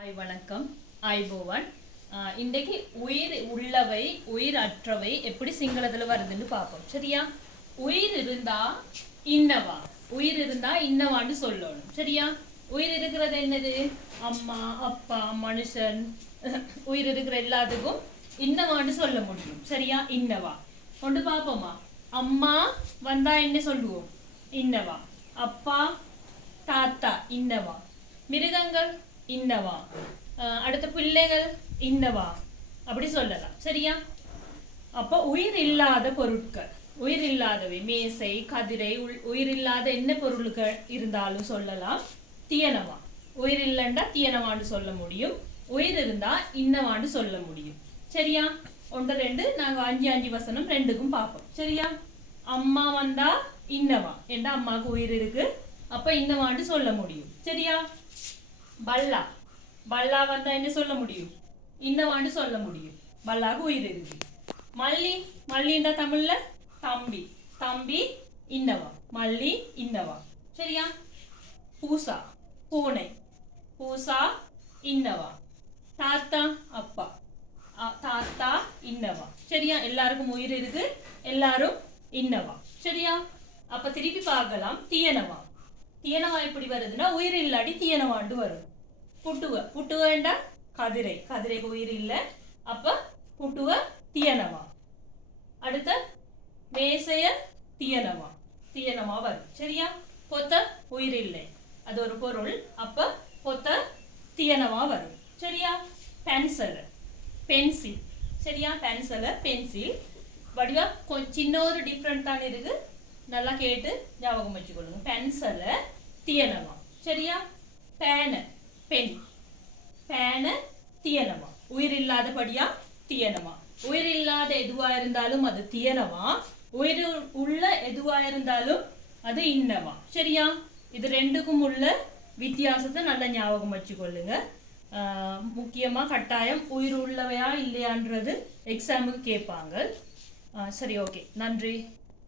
Hi வணக்கம் ஐபோவன் இன்றைக்கு உயிர் உள்ளவை உயிர் அற்றவை எப்படி சிங்களத்தில் வருதுன்னு பார்ப்போம் சரியா. உயிர் இருந்தா இன்னவா, உயிர் இருந்தா இன்னவான்னு சொல்லணும் சரியா. உயிர் இருக்கிறது என்னது? அம்மா அப்பா மனுஷன் உயிர் இருக்கிற எல்லாத்துக்கும் இன்னவான்னு சொல்ல முடியும் சரியா. இன்னவா கொண்டு பார்ப்போமா. அம்மா வந்தா என்ன சொல்லுவோம்? இன்னவா. அப்பா தாத்தா இன்னவா. மிருகங்கள் இன்னவா. அடுத்த பிள்ளைகள் இன்னவா அப்படி சொல்லலாம் சரியா. அப்போ உயிர் இல்லாத பொருட்கள், உயிர் இல்லாதவை மேசை கதிரை உயிர் இல்லாத என்ன பொருட்கள் இருந்தாலும் சொல்லலாம் தியனவா. உயிர் இல்லைண்டா தியனவான்னு சொல்ல முடியும், உயிர் இருந்தா இன்னவான்னு சொல்ல முடியும் சரியா. ஒன்று ரெண்டு நாங்கள் அஞ்சு வசனம் ரெண்டுக்கும் பார்ப்போம் சரியா. அம்மா வந்தா இன்னவா என்றா அம்மாவுக்கு உயிர் இருக்கு, அப்ப இன்னவான்னு சொல்ல முடியும் சரியா. பல்லா, பல்லா வந்தா என்ன சொல்ல முடியும்? இன்னவான்னு சொல்ல முடியும், பல்லாக்கு உயிர் இருக்கு. மல்லி, மல்லின்னா தமிழ்ல தம்பி, தம்பி இன்னவா, மல்லி இன்னவா சரியா. பூசா, பூனை, பூசா இன்னவா. தாத்தா அப்பா, தாத்தா இன்னவா சரியா. எல்லாருக்கும் உயிர் இருக்கு, எல்லாரும் இன்னவா சரியா. அப்ப திருப்பி பார்க்கலாம். தியனவா, தியனவா எப்படி வருதுன்னா உயிர் இல்லாடி தியனவாண்டு வரும். புட்டுவ, புட்டுவண்டா கதிரை, கதிரைக்கு உயிர் இல்லை, அப்ப புட்டுவ தியனவா. அடுத்த மேசைய தியனவா, தியனவா வரும் சரியா. பொத்த உயிர் இல்லை, அது ஒரு பொருள், அப்ப பொத்த தியனவா வரும் சரியா. பென்சில், பென்சில் சரியா. பென்சில் பென்சில் வடிவா சின்ன ஒரு டிஃப்ரெண்ட் தான் இருக்கு, நல்லா கேட்டு ஞாபகம் வச்சுக்கொள்ளுங்க. பென்சில் தியனவா சரியா. பேனை, பெண், பேனை தியனவா. உயிர் இல்லாதபடியா தியனவா. உயிர் இல்லாத எதுவா இருந்தாலும் அது தியனவா, உயிர் உள்ள எதுவா இருந்தாலும் அது இன்னவா சரியா. இது ரெண்டுக்கும் உள்ள வித்தியாசத்தை நல்லா ஞாபகம் வச்சுக்கொள்ளுங்க. முக்கியமா கட்டாயம் உயிர் உள்ளவையா இல்லையான்றது எக்ஸாமுக்கு கேட்பாங்க. சரி ஓகே, நன்றி.